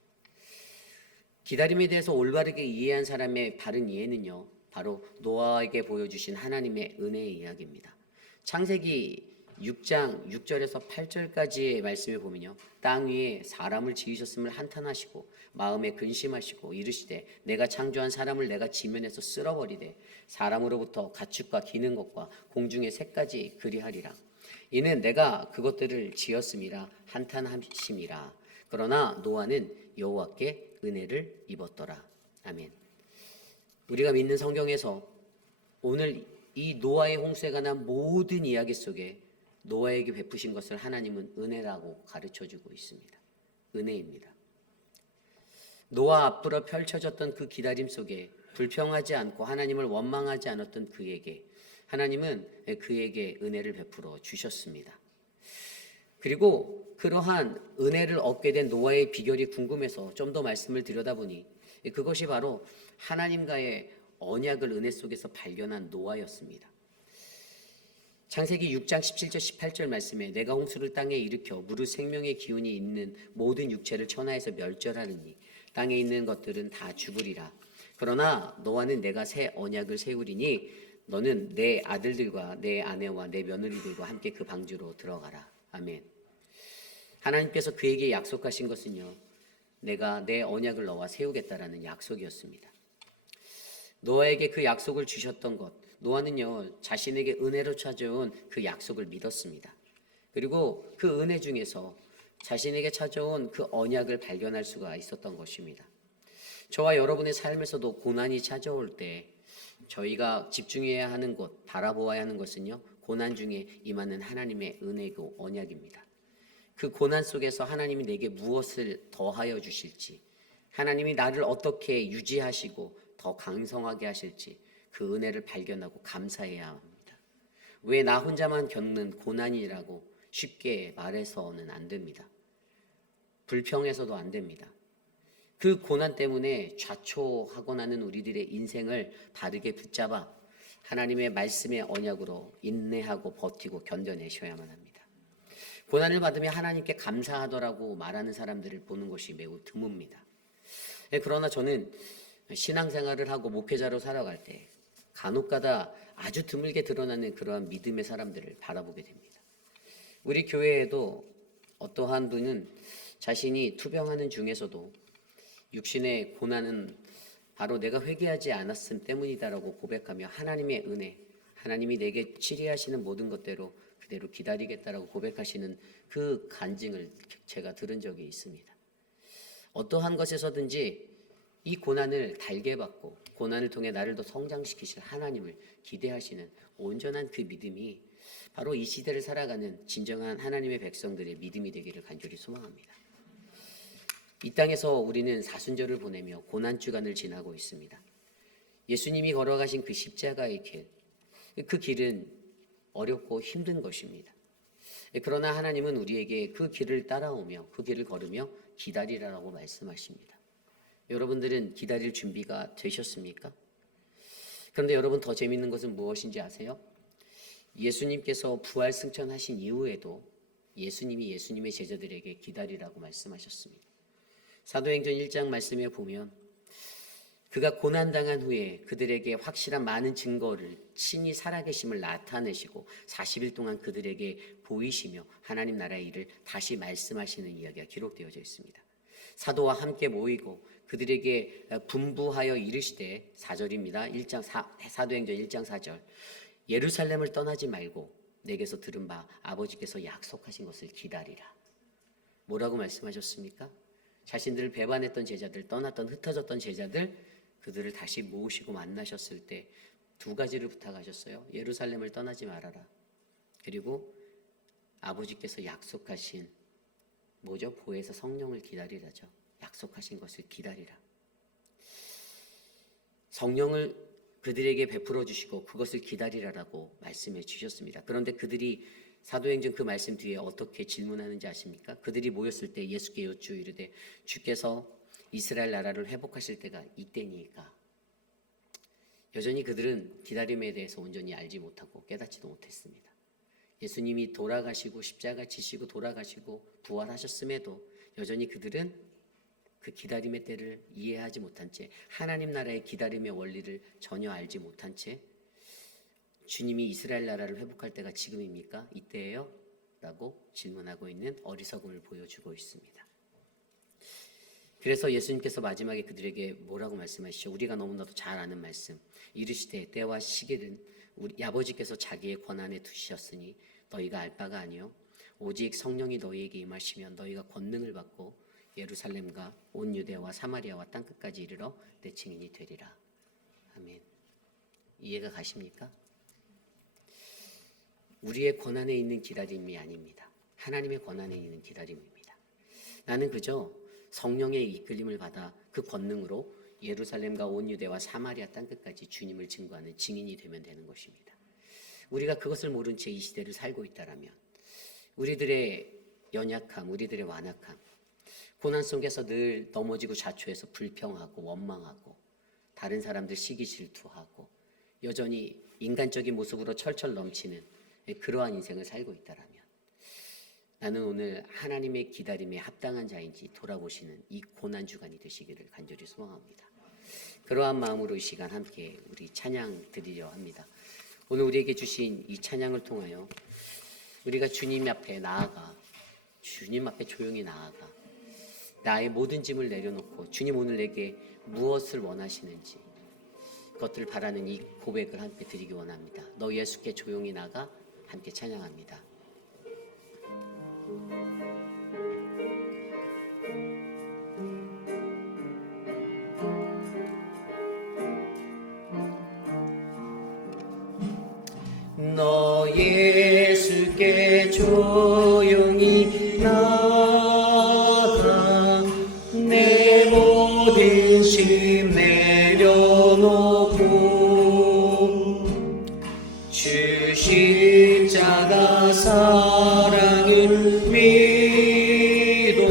기다림에 대해서 올바르게 이해한 사람의 바른 이해는요, 바로 노아에게 보여주신 하나님의 은혜의 이야기입니다. 창세기 6장 6절에서 8절까지의 말씀에 보면요, 땅 위에 사람을 지으셨음을 한탄하시고 마음에 근심하시고 이르시되 내가 창조한 사람을 내가 지면에서 쓸어버리되 사람으로부터 가축과 기는 것과 공중의 새까지 그리하리라. 이는 내가 그것들을 지었음이라 한탄하심이라. 그러나 노아는 여호와께 은혜를 입었더라. 아멘. 우리가 믿는 성경에서 오늘 이 노아의 홍수에 관한 모든 이야기 속에 노아에게 베푸신 것을 하나님은 은혜라고 가르쳐주고 있습니다. 은혜입니다. 노아 앞으로 펼쳐졌던 그 기다림 속에 불평하지 않고 하나님을 원망하지 않았던 그에게 하나님은 그에게 은혜를 베풀어 주셨습니다. 그리고 그러한 은혜를 얻게 된 노아의 비결이 궁금해서 좀 더 말씀을 들여다보니 그것이 바로 하나님과의 언약을 은혜 속에서 발견한 노아였습니다. 창세기 6장 17절 18절 말씀에 내가 홍수를 땅에 일으켜 무릇 생명의 기운이 있는 모든 육체를 천하에서 멸절하느니 땅에 있는 것들은 다 죽으리라. 그러나 노아는 내가 새 언약을 세우리니 너는 내 아들들과 내 아내와 내 며느리들과 함께 그 방주로 들어가라. 아멘. 하나님께서 그에게 약속하신 것은요, 내가 내 언약을 너와 세우겠다라는 약속이었습니다. 노아에게 그 약속을 주셨던 것, 노아는요 자신에게 은혜로 찾아온 그 약속을 믿었습니다. 그리고 그 은혜 중에서 자신에게 찾아온 그 언약을 발견할 수가 있었던 것입니다. 저와 여러분의 삶에서도 고난이 찾아올 때 저희가 집중해야 하는 것, 바라보아야 하는 것은요, 고난 중에 임하는 하나님의 은혜고 언약입니다. 그 고난 속에서 하나님이 내게 무엇을 더하여 주실지, 하나님이 나를 어떻게 유지하시고 더 강성하게 하실지 그 은혜를 발견하고 감사해야 합니다. 왜 나 혼자만 겪는 고난이라고 쉽게 말해서는 안 됩니다. 불평해서도 안 됩니다. 그 고난 때문에 좌초하고 나는 우리들의 인생을 바르게 붙잡아 하나님의 말씀의 언약으로 인내하고 버티고 견뎌내셔야만 합니다. 고난을 받으며 하나님께 감사하더라고 말하는 사람들을 보는 것이 매우 드뭅니다. 그러나 저는 신앙생활을 하고 목회자로 살아갈 때 간혹가다 아주 드물게 드러나는 그러한 믿음의 사람들을 바라보게 됩니다. 우리 교회에도 어떠한 분은 자신이 투병하는 중에서도 육신의 고난은 바로 내가 회개하지 않았음 때문이다라고 고백하며 하나님의 은혜, 하나님이 내게 치리하시는 모든 것대로 그대로 기다리겠다라고 고백하시는 그 간증을 제가 들은 적이 있습니다. 어떠한 것에서든지 이 고난을 달게 받고 고난을 통해 나를 더 성장시키실 하나님을 기대하시는 온전한 그 믿음이 바로 이 시대를 살아가는 진정한 하나님의 백성들의 믿음이 되기를 간절히 소망합니다. 이 땅에서 우리는 사순절을 보내며 고난주간을 지나고 있습니다. 예수님이 걸어가신 그 십자가의 길, 그 길은 어렵고 힘든 것입니다. 그러나 하나님은 우리에게 그 길을 따라오며 그 길을 걸으며 기다리라라고 말씀하십니다. 여러분들은 기다릴 준비가 되셨습니까? 그런데 여러분 더 재밌는 것은 무엇인지 아세요? 예수님께서 부활 승천하신 이후에도 예수님이 예수님의 제자들에게 기다리라고 말씀하셨습니다. 사도행전 1장 말씀에 보면 그가 고난당한 후에 그들에게 확실한 많은 증거를 친히 살아계심을 나타내시고 40일 동안 그들에게 보이시며 하나님 나라의 일을 다시 말씀하시는 이야기가 기록되어져 있습니다. 사도와 함께 모이고 그들에게 분부하여 이르시되 4절입니다. 사도행전 1장 4절 예루살렘을 떠나지 말고 내게서 들은 바 아버지께서 약속하신 것을 기다리라. 뭐라고 말씀하셨습니까? 자신들을 배반했던 제자들, 떠났던 흩어졌던 제자들, 그들을 다시 모으시고 만나셨을 때 두 가지를 부탁하셨어요. 예루살렘을 떠나지 말아라. 그리고 아버지께서 약속하신 뭐죠? 보혜사 성령을 기다리라죠. 약속하신 것을 기다리라. 성령을 그들에게 베풀어 주시고 그것을 기다리라라고 말씀해 주셨습니다. 그런데 그들이 사도행전 그 말씀 뒤에 어떻게 질문하는지 아십니까? 그들이 모였을 때 예수께 여쭈 이르되 주께서 이스라엘 나라를 회복하실 때가 이때니까. 여전히 그들은 기다림에 대해서 온전히 알지 못하고 깨닫지도 못했습니다. 예수님이 돌아가시고 십자가 지시고 돌아가시고 부활하셨음에도 여전히 그들은 그 기다림의 때를 이해하지 못한 채 하나님 나라의 기다림의 원리를 전혀 알지 못한 채 주님이 이스라엘 나라를 회복할 때가 지금입니까? 이때예요? 라고 질문하고 있는 어리석음을 보여주고 있습니다. 그래서 예수님께서 마지막에 그들에게 뭐라고 말씀하시죠? 우리가 너무나도 잘 아는 말씀. 이르시되 때와 시기는 우리 아버지께서 자기의 권한에 두셨으니 너희가 알 바가 아니요 오직 성령이 너희에게 임하시면 너희가 권능을 받고 예루살렘과 온 유대와 사마리아와 땅끝까지 이르러 내 증인이 되리라. 아멘. 이해가 가십니까? 우리의 권한에 있는 기다림이 아닙니다. 하나님의 권한에 있는 기다림입니다. 나는 그저 성령의 이끌림을 받아 그 권능으로 예루살렘과 온 유대와 사마리아 땅끝까지 주님을 증거하는 증인이 되면 되는 것입니다. 우리가 그것을 모른 채 이 시대를 살고 있다라면 우리들의 연약함, 우리들의 완악함, 고난 속에서 늘 넘어지고 자초해서 불평하고 원망하고 다른 사람들 시기 질투하고 여전히 인간적인 모습으로 철철 넘치는 그러한 인생을 살고 있다라면 나는 오늘 하나님의 기다림에 합당한 자인지 돌아보시는 이 고난주간이 되시기를 간절히 소망합니다. 그러한 마음으로 이 시간 함께 우리 찬양 드리려 합니다. 오늘 우리에게 주신 이 찬양을 통하여 우리가 주님 앞에 나아가 주님 앞에 조용히 나아가 나의 모든 짐을 내려놓고 주님 오늘 내게 무엇을 원하시는지 그것들을 바라는 이 고백을 함께 드리기 원합니다. 너 예수께 조용히 나가 함께 찬양합니다. 너 예수께 조용히 나가 내 모든 짐 내려놓고 주 십자가 사랑을 믿어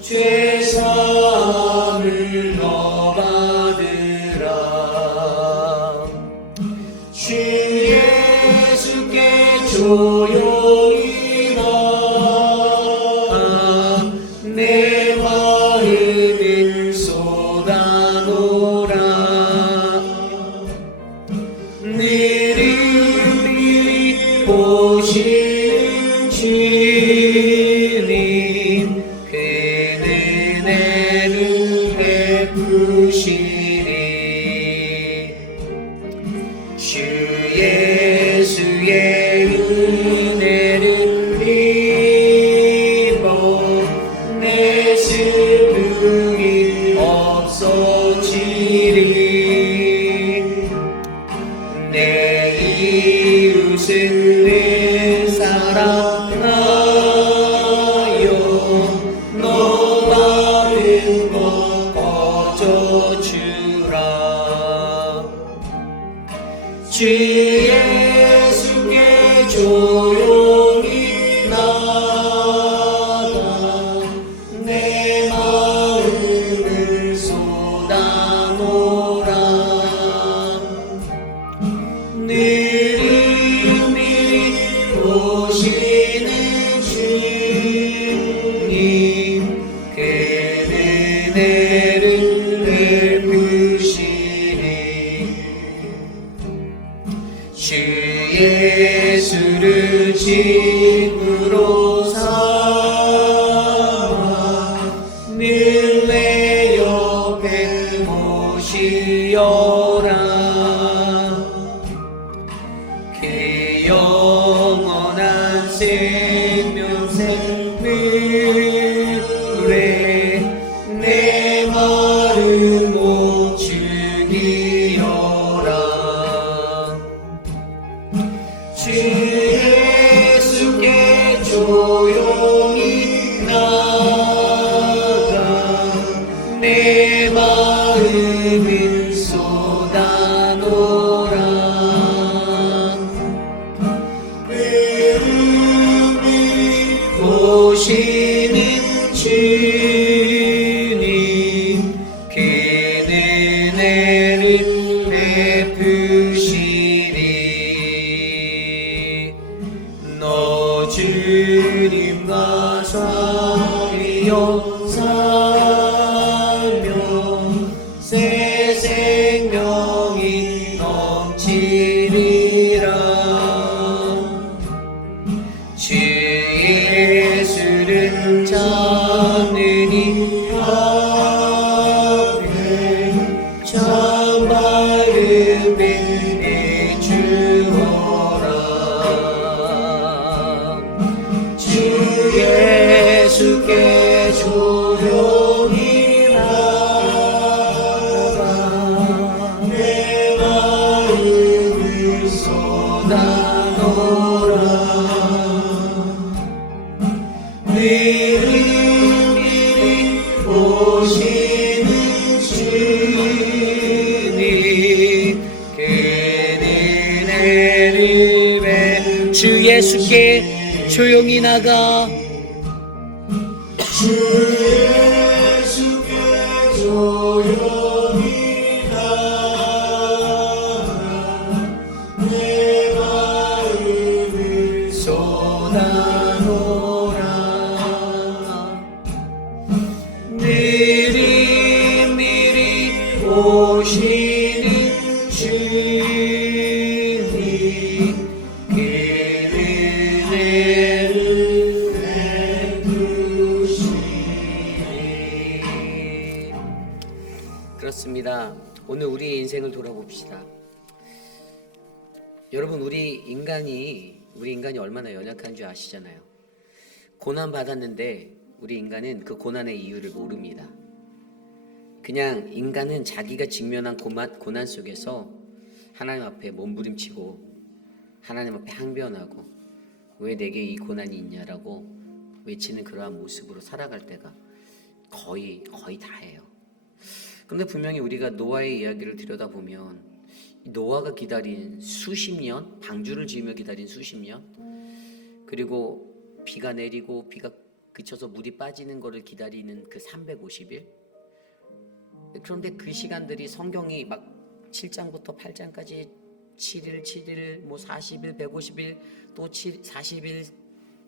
죄사함을 너 받으라. 주 예수께 조용히 나가 내 마음을 쏟아라. 보시는 주님 그 은혜를 베푸시리 주 예수의 은혜를 입어 내 슬픔이 없어지리 내 이웃은 내 사랑하여 너 받은 것 거저주라 주 예수께 조용히 나가 내 마음을 쏟아놓으라 느릿느릿 오시는 주님 그 은혜를 베푸시니 주 예수를 집으로 삼아 늘 내 옆에 모시어라 그 영원한 생명샘물에 내 마음 못 죽이어라 주 예수께 조용히 나가 내 마음을 쏟아놓으라 은밀히 오시는 주님 그 은혜를 베푸시리 너 주님과 살며 살며 새 생명이 넘치리라 주 예수를 찾느니 앞에 참 밝은 빛 주어라 주 예수께 조용히 나가 내 마음을 쏟아놓으라 느릿느릿 오시는 주님 그 은혜를 주 예수께 조용히 나가 주 예수께 조용히 나가 내 마음을 쏟아놓으라 느릿느릿 오시는 주님 그 은혜를 베푸시니 그렇습니다. 오늘 우리의 인생을 돌아봅시다. 여러분 우리 인간이 얼마나 연약한 줄 아시잖아요. 고난 받았는데 우리 인간은 그 고난의 이유를 모릅니다. 그냥 인간은 자기가 직면한 고난 속에서 하나님 앞에 몸부림치고 하나님 앞에 항변하고 왜 내게 이 고난이 있냐라고 외치는 그러한 모습으로 살아갈 때가 거의 다예요. 그런데 분명히 우리가 노아의 이야기를 들여다보면 노아가 기다린 수십 년, 방주를 지으며 기다린 수십 년, 그리고 비가 내리고 비가 그쳐서 물이 빠지는 것을 기다리는 그 350일. 그런데 그 시간들이 성경이 막 7장부터 8장까지 7일, 뭐 40일, 150일, 또 40일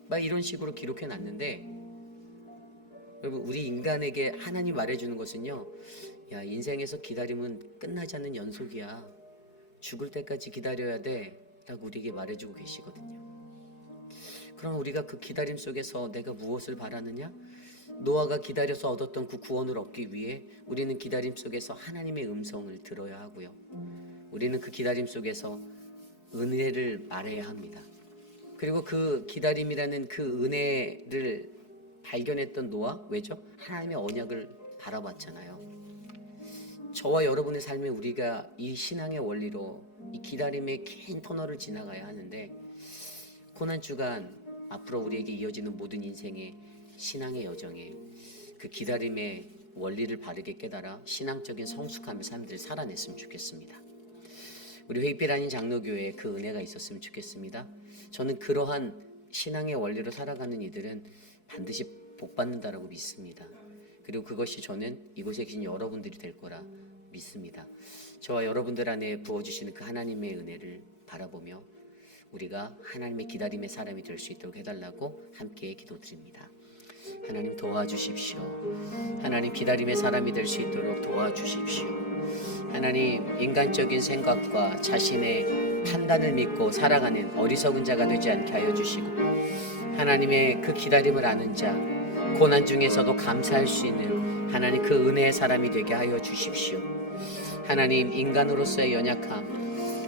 막 이런 식으로 기록해 놨는데, 여러분 우리 인간에게 하나님 말해주는 것은요, 야 인생에서 기다림은 끝나지 않는 연속이야. 죽을 때까지 기다려야 돼 라고 우리에게 말해주고 계시거든요. 그럼 우리가 그 기다림 속에서 내가 무엇을 바라느냐? 노아가 기다려서 얻었던 그 구원을 얻기 위해 우리는 기다림 속에서 하나님의 음성을 들어야 하고요. 우리는 그 기다림 속에서 은혜를 말해야 합니다. 그리고 그 기다림이라는 그 은혜를 발견했던 노아, 왜죠? 하나님의 언약을 바라봤잖아요. 저와 여러분의 삶에 우리가 이 신앙의 원리로 이 기다림의 긴 터널을 지나가야 하는데, 고난주간 앞으로 우리에게 이어지는 모든 인생의 신앙의 여정에 그 기다림의 원리를 바르게 깨달아 신앙적인 성숙함의 삶들을 살아냈으면 좋겠습니다. 우리 회피라는 장로교회에 그 은혜가 있었으면 좋겠습니다. 저는 그러한 신앙의 원리로 살아가는 이들은 반드시 복받는다라고 믿습니다. 그리고 그것이 저는 이곳에 계신 여러분들이 될 거라 믿습니다. 저와 여러분들 안에 부어주시는 그 하나님의 은혜를 바라보며 우리가 하나님의 기다림의 사람이 될 수 있도록 해달라고 함께 기도드립니다. 하나님 도와주십시오. 하나님 기다림의 사람이 될 수 있도록 도와주십시오. 하나님 인간적인 생각과 자신의 판단을 믿고 살아가는 어리석은 자가 되지 않게 하여 주시고, 하나님의 그 기다림을 아는 자, 고난 중에서도 감사할 수 있는 하나님 그 은혜의 사람이 되게 하여 주십시오. 하나님 인간으로서의 연약함,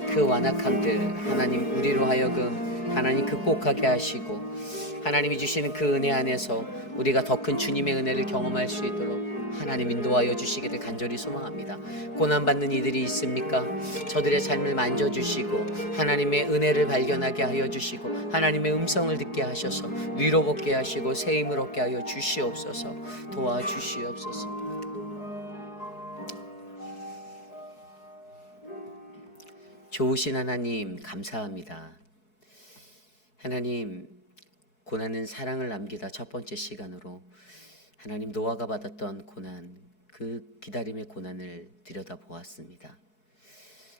그 완악함들 하나님 우리로 하여금 하나님 극복하게 하시고, 하나님이 주시는 그 은혜 안에서 우리가 더 큰 주님의 은혜를 경험할 수 있도록 하나님 인도하여 주시기를 간절히 소망합니다. 고난받는 이들이 있습니까? 저들의 삶을 만져주시고 하나님의 은혜를 발견하게 하여 주시고 하나님의 음성을 듣게 하셔서 위로받게 하시고 새 힘을 얻게 하여 주시옵소서. 도와주시옵소서. 좋으신 하나님 감사합니다. 하나님, 고난은 사랑을 남기다 첫 번째 시간으로 하나님 노아가 받았던 고난, 그 기다림의 고난을 들여다보았습니다.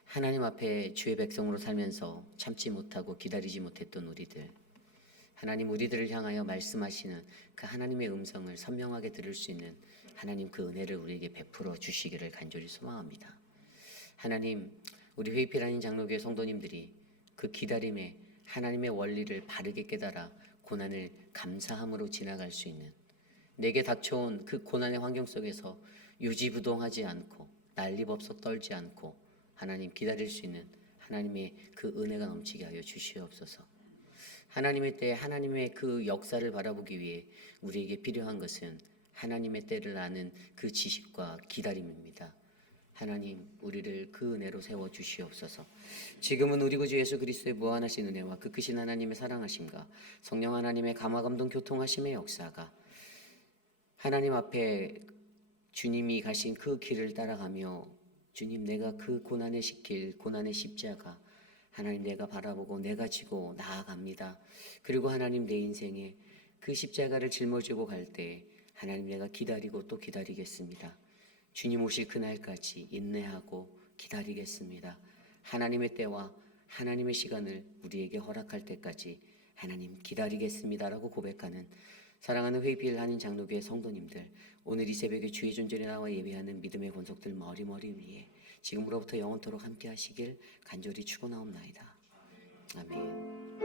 하나님 앞에 주의 백성으로 살면서 참지 못하고 기다리지 못했던 우리들, 하나님 우리들을 향하여 말씀하시는 그 하나님의 음성을 선명하게 들을 수 있는 하나님 그 은혜를 우리에게 베풀어 주시기를 간절히 소망합니다. 하나님, 우리 회피라는 장로교회 성도님들이 그 기다림에 하나님의 원리를 바르게 깨달아 고난을 감사함으로 지나갈 수 있는, 내게 닥쳐온 그 고난의 환경 속에서 유지부동하지 않고 난리법석 떨지 않고 하나님 기다릴 수 있는 하나님의 그 은혜가 넘치게 하여 주시옵소서. 하나님의 때에 하나님의 그 역사를 바라보기 위해 우리에게 필요한 것은 하나님의 때를 아는 그 지식과 기다림입니다. 하나님 우리를 그 은혜로 세워 주시옵소서. 지금은 우리 구주 예수 그리스도의 무한하신 은혜와 그 크신 하나님의 사랑하심과 성령 하나님의 감화감동 교통하심의 역사가 하나님 앞에 주님이 가신 그 길을 따라가며, 주님 내가 그 고난의 길, 고난의 십자가 하나님 내가 바라보고 내가 지고 나아갑니다. 그리고 하나님 내 인생에 그 십자가를 짊어지고 갈 때 하나님 내가 기다리고 또 기다리겠습니다. 주님 오실 그날까지 인내하고 기다리겠습니다. 하나님의 때와 하나님의 시간을 우리에게 허락할 때까지 하나님 기다리겠습니다라고 고백하는 사랑하는 회피를 하는 장로교회 성도님들, 오늘 이 새벽에 주의 존전에 나와 예배하는 믿음의 권속들 머리머리 위에 지금으로부터 영원토록 함께 하시길 간절히 축원하옵나이다. 아멘.